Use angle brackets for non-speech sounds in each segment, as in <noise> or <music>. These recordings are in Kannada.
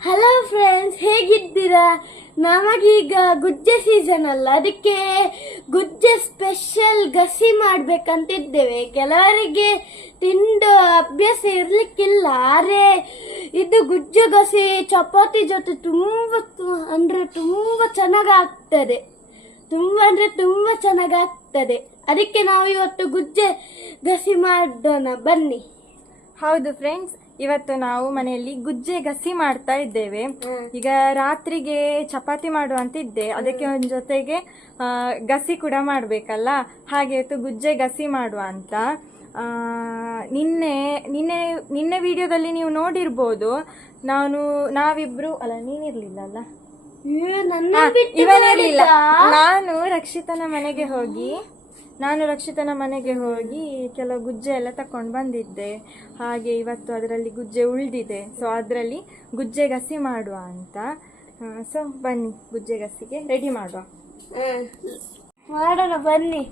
ಹಲೋ ಫ್ರೆಂಡ್ಸ್ ಹೇಗಿದ್ದೀರಾ? ನಮಗೀಗ ಗುಜ್ಜೆ ಸೀಸನ್ ಅಲ್ಲ, ಅದಕ್ಕೆ ಗುಜ್ಜೆ ಸ್ಪೆಷಲ್ ಗಸಿ ಮಾಡಬೇಕಂತಿದ್ದೇವೆ. ಕೆಲವರಿಗೆ ತಿಂದು ಅಭ್ಯಾಸ ಇರಲಿಕ್ಕಿಲ್ಲ, ಆದರೆ ಇದು ಗುಜ್ಜೆ ಗಸಿ ಚಪಾತಿ ಜೊತೆ ತುಂಬ ಅಂದರೆ ತುಂಬ ಚೆನ್ನಾಗಿ ಆಗ್ತದೆ ತುಂಬ ಅಂದ್ರೆ ತುಂಬ ಚೆನ್ನಾಗಿ ಆಗ್ತದೆ ಅದಕ್ಕೆ ನಾವು ಇವತ್ತು ಗುಜ್ಜೆ ಗಸಿ ಮಾಡೋಣ, ಬನ್ನಿ. ಹೌದು ಫ್ರೆಂಡ್ಸ್ ಇವತ್ತು ನಾವು ಮನೆಯಲ್ಲಿ ಗುಜ್ಜೆ ಗಸಿ ಮಾಡ್ತಾ ಇದ್ದೇವೆ. ಈಗ ರಾತ್ರಿಗೆ ಚಪಾತಿ ಮಾಡುವಂತ ಇದ್ದೆ ಅದಕ್ಕೆ ಒಂದ್ ಜೊತೆಗೆ ಗಸಿ ಕೂಡ ಮಾಡ್ಬೇಕಲ್ಲ? ಹಾಗೆ ಇವತ್ತು ಗುಜ್ಜೆ ಗಸಿ ಮಾಡುವ ಅಂತ. ನಿನ್ನೆ ನಿನ್ನೆ ನಿನ್ನೆ ವಿಡಿಯೋದಲ್ಲಿ ನೀವು ನೋಡಿರ್ಬೋದು ನಾನು ನಾವಿಬ್ರು ಅಲ್ಲ ನೀನಿರ್ಲಿಲ್ಲ ಅಲ್ಲ? ಇವನಿರ್ಲಿಲ್ಲ ನಾನು ರಕ್ಷಿತನ ಮನೆಗೆ ಹೋಗಿ ನಾನು ರಕ್ಷಿತನ ಮನೆಗೆ ಹೋಗಿ ಕೆಲವು ಗುಜ್ಜೆ ಎಲ್ಲ ತಕೊಂಡು ಬಂದಿದ್ದೆ. ಹಾಗೆ ಇವತ್ತು ಅದರಲ್ಲಿ ಗುಜ್ಜೆ ಉಳಿದಿದೆ. ಸೊ ಅದರಲ್ಲಿ ಗುಜ್ಜೆ ಗಸಿ ಮಾಡುವ ಅಂತ. ಸೊ ಬನ್ನಿ ಗುಜ್ಜೆ ಗಸಿಗೆ ರೆಡಿ ಮಾಡುವ. ಮಾಡೋಣ ಬನ್ನಿ.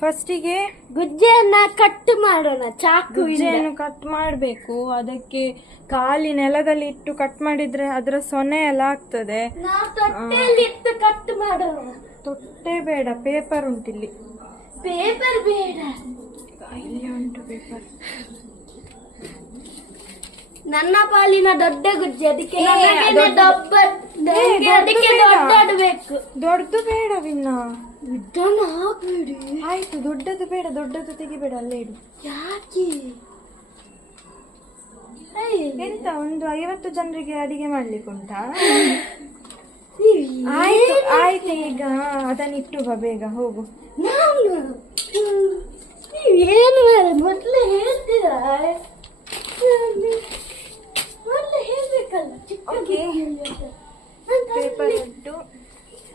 ಫಸ್ಟಿಗೆ ಗುಜ್ಜೆಯನ್ನ ಕಟ್ ಮಾಡೋಣ ಚಾಕು ಗುಜ್ಜೆಯನ್ನು ಕಟ್ ಮಾಡಬೇಕು. ಅದಕ್ಕೆ ಖಾಲಿ ನೆಲದಲ್ಲಿ ಇಟ್ಟು ಕಟ್ ಮಾಡಿದ್ರೆ ಅದರ ಸೊನೆ ಎಲ್ಲ ಆಗ್ತದೆ. ಇಟ್ಟು ಕಟ್ ಮಾಡೋಣ. ತೊಟ್ಟೆ ಬೇಡ ಪೇಪರ್ ಉಂಟಿಲ್ಲಿ ಪೇಪರ್ ಬೇಡ. ಇಲ್ಲಿ ಉಂಟು ಪೇಪರ್ ನನ್ನ ಪಾಲಿನ ದೊಡ್ಡ ಗುಜ್ಜೆ ಅದಕ್ಕೆ ದೊಡ್ಡದು ಬೇಡ. ವಿನ್ನ ಇದನ್ನು ಹಾಕ್ಬೇಡಿ. ಆಯ್ತು ದೊಡ್ಡದು ಬೇಡ ದೊಡ್ಡದು ತೆಗಿಬೇಡ ಅಲ್ಲೇ ಇಡು. ಯಾಕೆ? ಎಂತ ಒಂದು ಐವತ್ತು ಜನರಿಗೆ ಅಡಿಗೆ ಮಾಡ್ಲಿಕ್ಕೆ ಉಂಟಾ? ಆಯ್ತು ಆಯ್ತು ಈಗ ಅದನ್ನಿಟ್ಟು ಬಾ ಬೇಗ ಹೋಗು. ನಾನು? ಏನು ಮಾರೆ ಮೊದ್ಲೇ ಹೇಳ್ತೀರಾ? ಮೊದ್ಲೇ ಹೇಳ್ಬೇಕಲ್ಲ ಚಿಕ್ಕ ಪೇಪರ್ ಇಟ್ಟು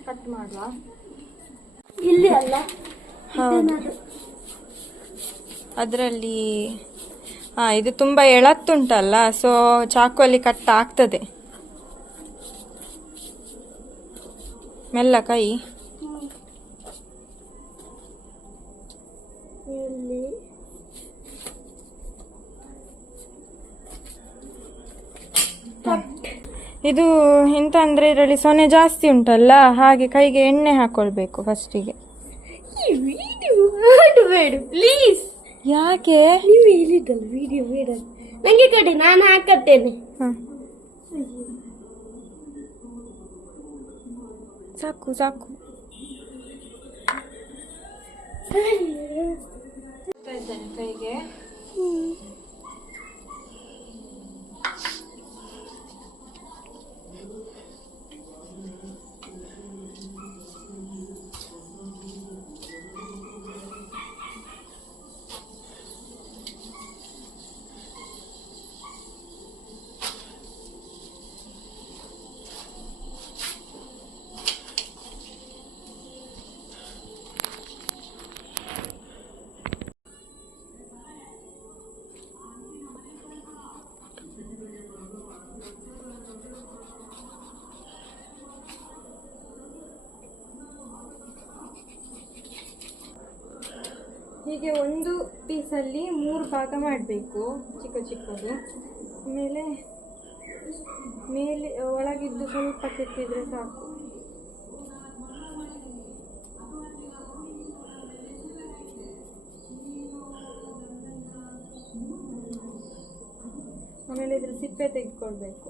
ಕಟ್ ಮಾಡುವ. ಇಲ್ಲಿ ಅಲ್ಲ. ಹೌದು. ಅದರಲ್ಲಿ ಹಾ ಇದು ತುಂಬಾ ಎಳತ್ತುಂಟಲ್ಲ ಸೊ ಚಾಕುವಲ್ಲಿ ಕಟ್ ಆಗ್ತದೆ. ಮೆಲ್ಲ ಕೈ. ಇಲ್ಲಿ. ಇದು ಎಂತ ಅಂದ್ರೆ ಇದರಲ್ಲಿ ಸೊನೆ ಜಾಸ್ತಿ ಉಂಟಲ್ಲ ಹಾಗೆ ಕೈಗೆ ಎಣ್ಣೆ ಹಾಕೊಳ್ಬೇಕು ಫಸ್ಟಿಗೆ ಈ ವಿಡಿಯೋ ಮಾಡಬೇಡ ಪ್ಲೀಸ್ ಯಾಕೆ? ನೀವು ಹೇಳಿದ್ದಲ್ಲ ವಿಡಿಯೋ ಬೇಡ. ಅಂತ. ನಂಗೆ ಕೊಡಿ ನಾನು ಹಾಕತ್ತೇನೆ. ಹಾಂ. ಸಾಕು ಸಾಕು. ಕೈಗೆ. ಹೀಗೆ ಒಂದು ಪೀಸಲ್ಲಿ ಮೂರು ಭಾಗ ಮಾಡಬೇಕು. ಚಿಕ್ಕ ಚಿಕ್ಕದು. ಆಮೇಲೆ ಮೇಲೆ, ಒಳಗಿದ್ದು ಸ್ವಲ್ಪ ಕೆತ್ತಿದ್ರೆ ಸಾಕು. ಆಮೇಲೆ ಇದ್ರ ಸಿಪ್ಪೆ ತೆಗೆದುಕೊಳ್ಬೇಕು.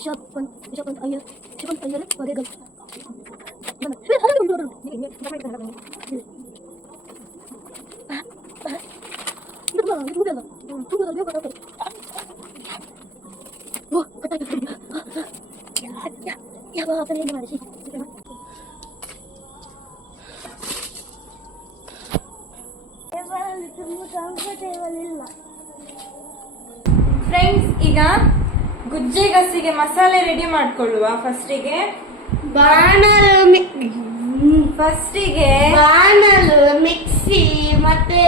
ರಿಷಬ್ ಪಂತ್ ರಿಷಬ್ ಪಂತ್ ಅಯ್ಯರ್ ರಿಷಬ್ ಪಂತ್ ಅಯ್ಯರ್ ಹೊರೆಗಲ್ ಯಾವ ತುಂಬ ಕಂಫರ್ಟೇಬಲ್ ಇಲ್ಲ ಫ್ರೆಂಡ್ಸ್ ಈಗ ಗುಜ್ಜೆ ಗಸಿಗೆ ಮಸಾಲೆ ರೆಡಿ ಮಾಡ್ಕೊಳ್ಳುವ. ಫಸ್ಟಿಗೆ ಬಾಣಲು ಫಸ್ಟಿಗೆ ಬಾಣಲು ಮಿಕ್ಸಿ ಮತ್ತೆ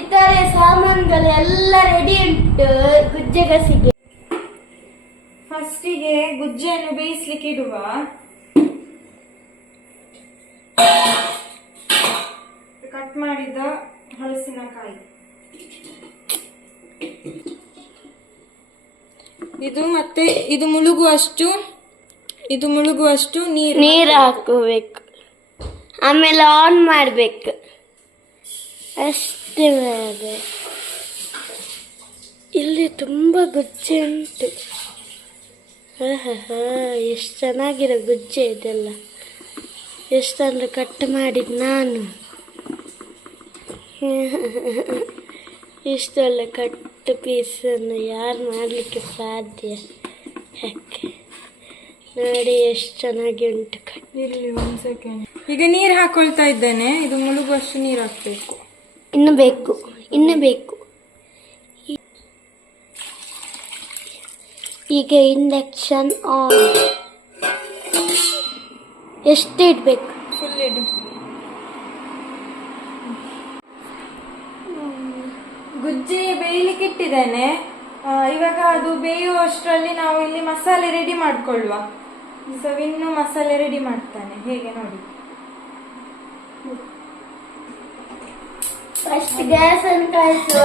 ಇತರೆ ಸಾಮಾನುಗಳು ಎಲ್ಲ ರೆಡಿ ಉಂಟು ಗುಜ್ಜೆ ಗಸಿಗೆ ಫಸ್ಟಿಗೆ ಗುಜ್ಜೆಯನ್ನು ಬೇಯಿಸ್ಲಿಕ್ಕೆ ಇಡುವ. ಕಟ್ ಮಾಡಿದ ಹಲಸಿನಕಾಯಿ. ಇದು ಮತ್ತೆ ಇದು ಮುಳುಗುವಷ್ಟು ಇದು ಮುಳುಗುವಷ್ಟು ನೀರು ನೀರು ಹಾಕಬೇಕು. ಆಮೇಲೆ ಆನ್ ಮಾಡಬೇಕು. ಅಷ್ಟೇ ಇಲ್ಲಿ ತುಂಬ ಗುಜ್ಜೆ ಉಂಟು. ಎಷ್ಟು ಚೆನ್ನಾಗಿರೋ ಗುಜ್ಜೆ ಇದೆಲ್ಲ. ಎಷ್ಟಂದ್ರೆ ಕಟ್ ಮಾಡಿದ್ದು ನಾನು. <laughs> ಇಷ್ಟೊಳ್ಳೆ ಕಟ್ ಪೀಸನ್ನು ಯಾರು ಮಾಡಲಿಕ್ಕೆ ಸಾಧ್ಯ? ಯಾಕೆ? ನೋಡಿ ಎಷ್ಟು ಚೆನ್ನಾಗಿ ಉಂಟು ಕಟ್. ಒಂದು ಒಂದ್ ಸೆಕೆಂಡ್ ಈಗ ನೀರು ಹಾಕೊಳ್ತಾ ಇದ್ದೇನೆ. ಇದು ಮುಳುಗುವಷ್ಟು ನೀರು ಹಾಕಬೇಕು. ಇನ್ನು ಬೇಕು. ಇನ್ನು ಬೇಕು. ಈಗ ಇಂಡಕ್ಷನ್ ಆನ್ ಎಷ್ಟು ಇಡಬೇಕು? ಫುಲ್ ಇಡು. ಗುಜ್ಜೆ ಬೇಯಲಿಕ್ಕೆ ಇಟ್ಟಿದ್ದೇನೆ. ಇವಾಗ ಅದು ಬೇಯುವಷ್ಟರಲ್ಲಿ ನಾವು ಇಲ್ಲಿ ಮಸಾಲೆ ರೆಡಿ ಮಾಡ್ಕೊಳ್ಳುವ. ಸೊ ಇನ್ನು ಮಸಾಲೆ ರೆಡಿ ಮಾಡ್ತಾನೆ. ಹೇಗೆ ನೋಡಿ. ಫಸ್ಟ್ ಗ್ಯಾಸ್ ಅನ್ನು ಕಾಯಿಸುವ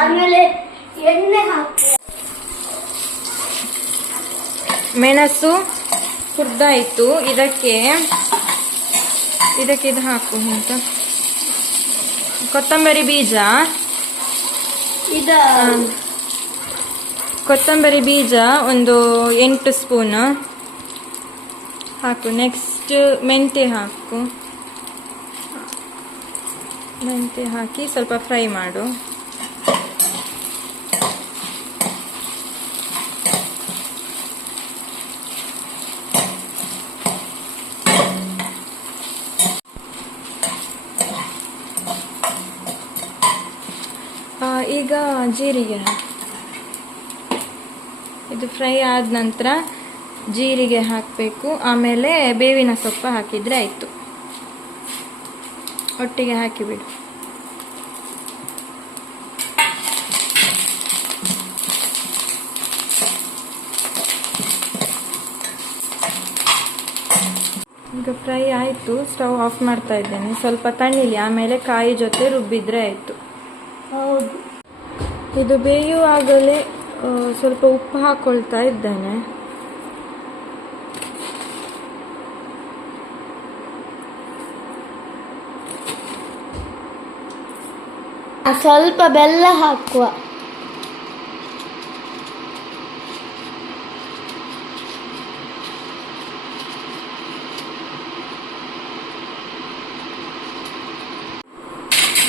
ಆಮೇಲೆ ಎಣ್ಣೆ ಹಾಕುವ. ಮೆಣಸು ಹುರಿದಾಯಿತು. ಇದಕ್ಕೆ ಇದಕ್ಕೆ ಇದು ಹಾಕು ಅಂತ ಕೊತ್ತಂಬರಿ ಬೀಜ. ಕೊತ್ತಂಬರಿ ಬೀಜ ಒಂದು ಎಂಟು ಸ್ಪೂನ್ ಹಾಕು ನೆಕ್ಸ್ಟ್ ಮೆಂತ್ಯ ಹಾಕು. ಮೆಂತ್ಯ ಹಾಕಿ ಸ್ವಲ್ಪ ಫ್ರೈ ಮಾಡು. ಈಗ ಜೀರಿಗೆ. ಹಾಕಿ ಇದು ಫ್ರೈ ಆದ ನಂತರ ಜೀರಿಗೆ ಹಾಕಬೇಕು. ಆಮೇಲೆ ಬೇವಿನ ಸೊಪ್ಪು ಹಾಕಿದರೆ ಆಯಿತು. ಒಟ್ಟಿಗೆ ಹಾಕಿಬಿಡು ಈಗ ಫ್ರೈ ಆಯಿತು. ಸ್ಟವ್ ಆಫ್ ಮಾಡ್ತಾ ಇದ್ದೇನೆ. ಸ್ವಲ್ಪ ತಣ್ಣಿಲಿ. ಆಮೇಲೆ ಕಾಯಿ ಜೊತೆ ರುಬ್ಬಿದ್ರೆ ಆಯಿತು. ಇದು ಬೇಯುವಾಗಲೇ ಸ್ವಲ್ಪ ಉಪ್ಪು ಹಾಕೊಳ್ತಾ ಇದ್ದೇನೆ. ಆ, ಸ್ವಲ್ಪ ಬೆಲ್ಲ ಹಾಕುವ.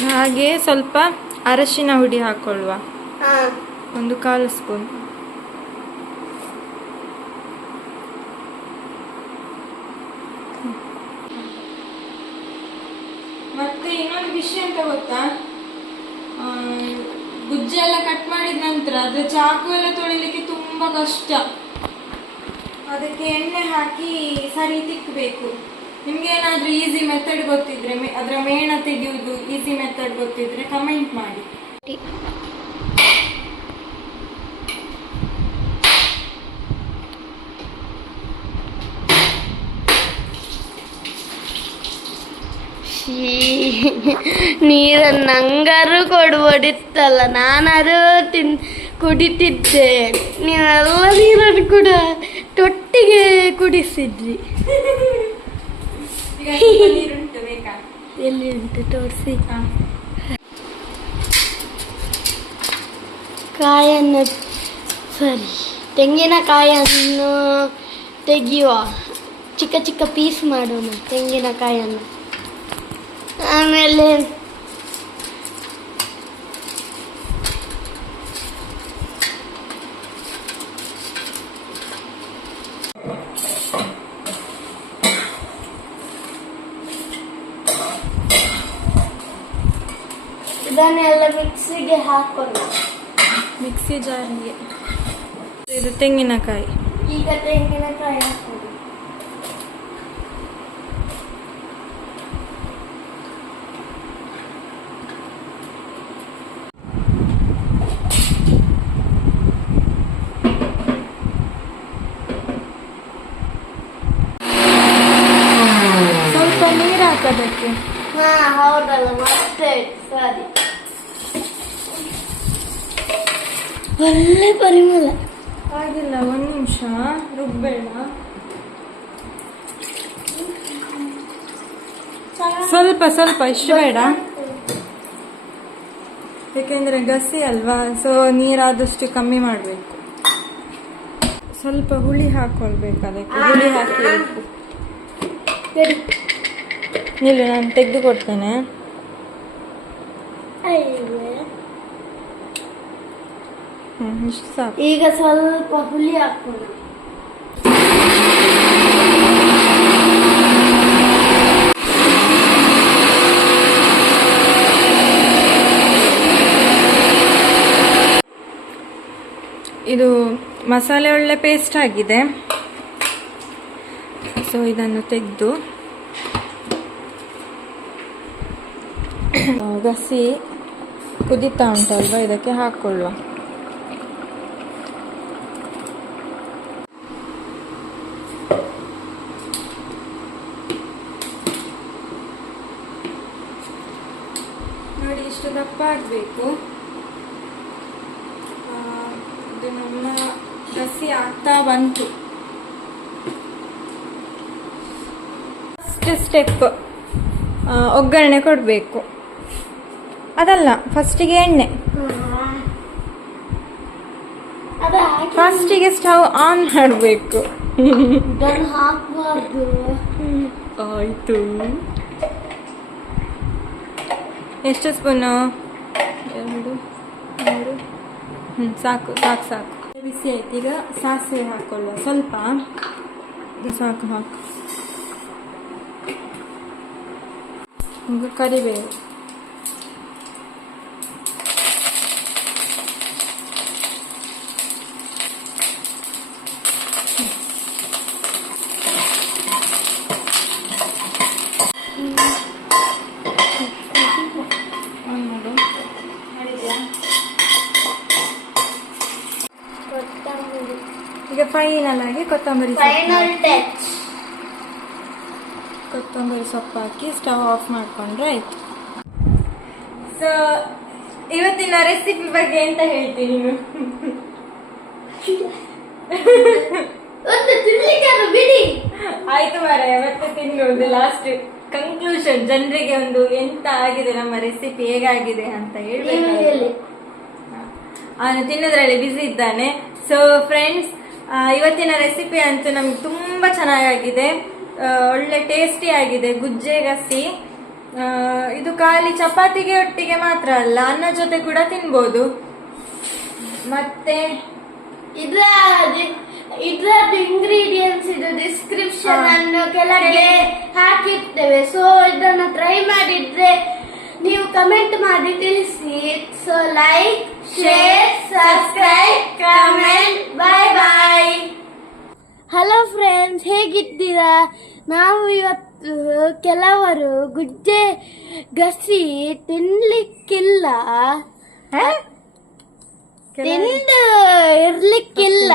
ಹಾಗೆ ಸ್ವಲ್ಪ ಅರಶಿನ ಹುಡಿ ಹಾಕೊಳ್ಳುವ ಹಾ. ಒಂದು ಕಾಲು ಸ್ಪೂನ್. ಮತ್ತೆ ಇನ್ನೊಂದು ವಿಷಯ ಅಂತ ಗೊತ್ತಾ? ಆ, ಗುಜ್ಜೆ ಎಲ್ಲ ಕಟ್ ಮಾಡಿದ ನಂತರ ಅದು ಚಾಕು ಎಲ್ಲ ತೊಳಿಲಿಕ್ಕೆ ತುಂಬಾ ಕಷ್ಟ. ಅದಕ್ಕೆ ಎಣ್ಣೆ ಹಾಕಿ ಸರಿ ತಿಕ್ಕಬೇಕು ನಿಮ್ಗೆ ಏನಾದ್ರೂ ಈಸಿ ಮೆಥಡ್ ಗೊತ್ತಿದ್ರೆ ಅದ್ರ ಮೇಣ ತೆಗೆಯುವುದು ಈಸಿ ಮೆಥಡ್ ಗೊತ್ತಿದ್ರೆ ಕಮೆಂಟ್ ಮಾಡಿ. ನೀರ ನೀರನ್ನು ನಂಗಾರು ಕೊಡುವಡಿತ್ತಲ್ಲ ನಾನಾರು ತಿನ್ ಕುಡಿತಿದ್ದೆ. ನೀವೆಲ್ಲ ನೀರನ್ನು ಕೂಡ ತೊಟ್ಟಿಗೆ ಕುಡಿಸಿದ್ರಿ <laughs> ಈಗ ಸ್ವಲ್ಪ ನೀರುಂಟು ಬೇಕಾ ಎಲ್ಲಿ ಉಂಟು? ತೋರಿಸಿ. ಹಾ. ಕಾಯನ್ನು ಸರಿ. ತೆಂಗಿನಕಾಯನ್ನು ತೆಗೆಯುವ. ಚಿಕ್ಕ ಚಿಕ್ಕ ಪೀಸ್ ಮಾಡೋಣ ತೆಂಗಿನಕಾಯನ್ನು ಆಮೇಲೆ ಇದನ್ನೆಲ್ಲ ಮಿಕ್ಸಿಗೆ ಹಾಕೊಂಡು ಮಿಕ್ಸಿ ಜಾರಿಗೆ ಇದು ತೆಂಗಿನಕಾಯಿ ಈಗ ತೆಂಗಿನಕಾಯಿ ಹಾಕೊಂಡು ಸ್ವಲ್ಪ ನೀರು ಹಾಕೋದಕ್ಕೆ ಹಾ ಹೌದಲ್ಲ ಮತ್ತೆ ಸರಿ ಒಳ್ಳೆ ಪರಿಮಳ. ಆಗಿಲ್ಲ ಒಂದು ನಿಮಿಷ. ರುಬ್ಬೇಡ. ಸ್ವಲ್ಪ ಸ್ವಲ್ಪ ಇಷ್ಟು ಬೇಡ. ಯಾಕೆಂದ್ರೆ ಗಸಿ ಅಲ್ವಾ ಸೊ ನೀರಾದಷ್ಟು ಕಮ್ಮಿ ಮಾಡಬೇಕು. ಸ್ವಲ್ಪ ಹುಳಿ ಹಾಕೊಳ್ಬೇಕು ಅದಕ್ಕೆ ಹುಳಿ ಹಾಕಿ. ನಿಲ್ಲು ನಾನು ತೆಗೆದು ಕೊಡ್ತೇನೆ. ಇಷ್ಟು ಸಾಕು. ಈಗ ಸ್ವಲ್ಪ ಹುಳಿ ಹಾಕೋಣ ಇದು ಮಸಾಲೆ ಒಳ್ಳೆ ಪೇಸ್ಟ್ ಆಗಿದೆ. ಸೊ ಇದನ್ನು ತೆಗೆದು ಗಸಿ ಕುದೀತಾ ಉಂಟಲ್ವಾ? ಇದಕ್ಕೆ ಹಾಕೊಳ್ಳುವ ಇಷ್ಟು ಇದು ನಮ್ಮ ಸಸಿ ಆಗ್ತಾ ಬಂತು. ಫಸ್ಟ್ ಸ್ಟೆಪ್ ಒಗ್ಗರಣೆ ಕೊಡಬೇಕು. ಅದಲ್ಲ ಫಸ್ಟಿಗೆ ಎಣ್ಣೆ. ಫಸ್ಟಿಗೆ ಸ್ಟವ್ ಆನ್ ಮಾಡಬೇಕು. ಆಯಿತು. ಎಷ್ಟು ಸ್ಪೂನು ಎರಡು, ಮೂರು. ಹ್ಞೂ ಸಾಕು ಸಾಕು ಸಾಕು. ಬಿಸಿ ಆಯ್ತು, ಈಗ ಸಾಸಿವೆ ಹಾಕೊಳ್ಳುವ. ಸ್ವಲ್ಪ ಸಾಕು, ಹಾಕು. ಈಗ ಕರಿಬೇವು ಆನ್ ಮಾಡು ಮಾಡಿದ್ಯಾ ಕೊತ್ತಂಬರಿ ಈಗ ಫೈನಲ್ ಆಗಿ ಕೊತ್ತಂಬರಿ ಸೊಪ್ಪು ಫೈನಲ್ ಟಚ್ ಕೊತ್ತಂಬರಿ ಸೊಪ್ಪು ಹಾಕಿ ಸ್ಟವ್ ಆಫ್ ಮಾಡ್ಕೊಂಡ್ರೆ ಆಯ್ತು. ಸೊ ಇವತ್ತಿನ ರೆಸಿಪಿ ಬಗ್ಗೆ ಎಂತ ಹೇಳ್ತೀನಿ ಬಿಡಿ. ಆಯ್ತು ಮಾರ ಮತ್ತೆ ತಿನ್ನುವುದು ಲಾಸ್ಟ್ ಕನ್ಕ್ಲೂಷನ್ ಜನರಿಗೆ ಒಂದು ಎಂತ ಆಗಿದೆ ನಮ್ಮ ರೆಸಿಪಿ ಹೇಗಾಗಿದೆ ಅಂತ ಹೇಳಿ ಅವನು ತಿನ್ನೋದ್ರಲ್ಲಿ ಬಿಸಿ ಇದ್ದಾನೆ. ಸೊ ಫ್ರೆಂಡ್ಸ್ ಇವತ್ತಿನ ರೆಸಿಪಿ ಅಂತೂ ನಮ್ಗೆ ತುಂಬ ಚೆನ್ನಾಗಾಗಿದೆ. ಒಳ್ಳೆ ಟೇಸ್ಟಿ ಆಗಿದೆ ಗುಜ್ಜೆ ಗಸಿ ಇದು ಖಾಲಿ ಚಪಾತಿಗೆ ಒಟ್ಟಿಗೆ ಮಾತ್ರ ಅಲ್ಲ ಅನ್ನ ಜೊತೆ ಕೂಡ ತಿನ್ಬೋದು. ಮತ್ತೆ ಇದ್ರ ಇದ್ರ ಇಂಗ್ರೀಡಿಯೆಂಟ್ಸ್ ಇದು ಡಿಸ್ಕ್ರಿಪ್ಷನ್ ಅನ್ನು ಕೆಳಗೆ ಹಾಕಿರ್ತೇವೆ. ಸೊ ಇದನ್ನು ಟ್ರೈ ಮಾಡಿದ್ರೆ ನೀವು ಕಮೆಂಟ್ ಮಾಡಿ ತಿಳಿಸಿ. So like comment bye bye hello friends ಹೇಗಿದ್ದೀರಾ? ನಾವು ಇವತ್ತು ಕೆಲವರು ಗುಜ್ಜೆ ಗಸಿ ತಿನ್ಲಿಕ್ಕಿಲ್ಲ? ತಿಂದು ಇರ್ಲಿಕ್ಕಿಲ್ಲ.